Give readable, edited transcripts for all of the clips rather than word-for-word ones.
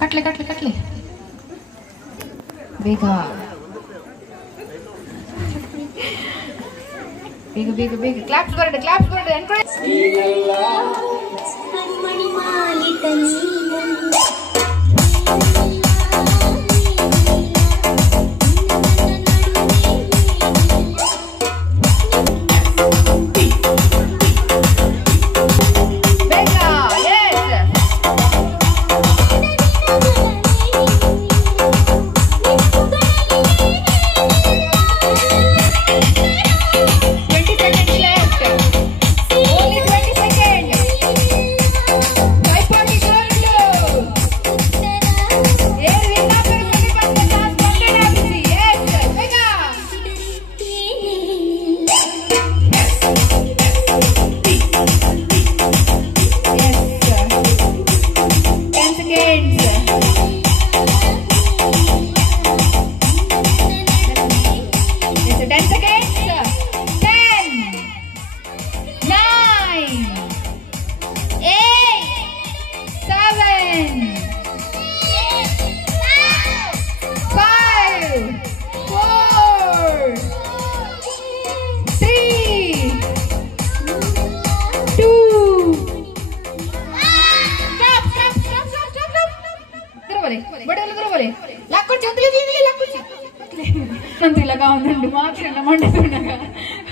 ಕಟ್ಲೆ ಕಟ್ಲೆ ಕಟ್ಲೆ ಬೇಗ ಬೇಗ ಬೇಗ ಬೇಗ ಕ್ಲಾಪ್ಸ್ ಬರಡೆ ಎನ್ಕರೇಜ್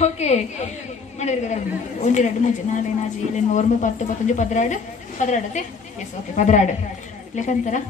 ఓకే మండేరు కదా 1 2 3 4 5 6 7 8 9 10 11 12 13 13 అతే yes ఓకే 16 లెక్కంతరా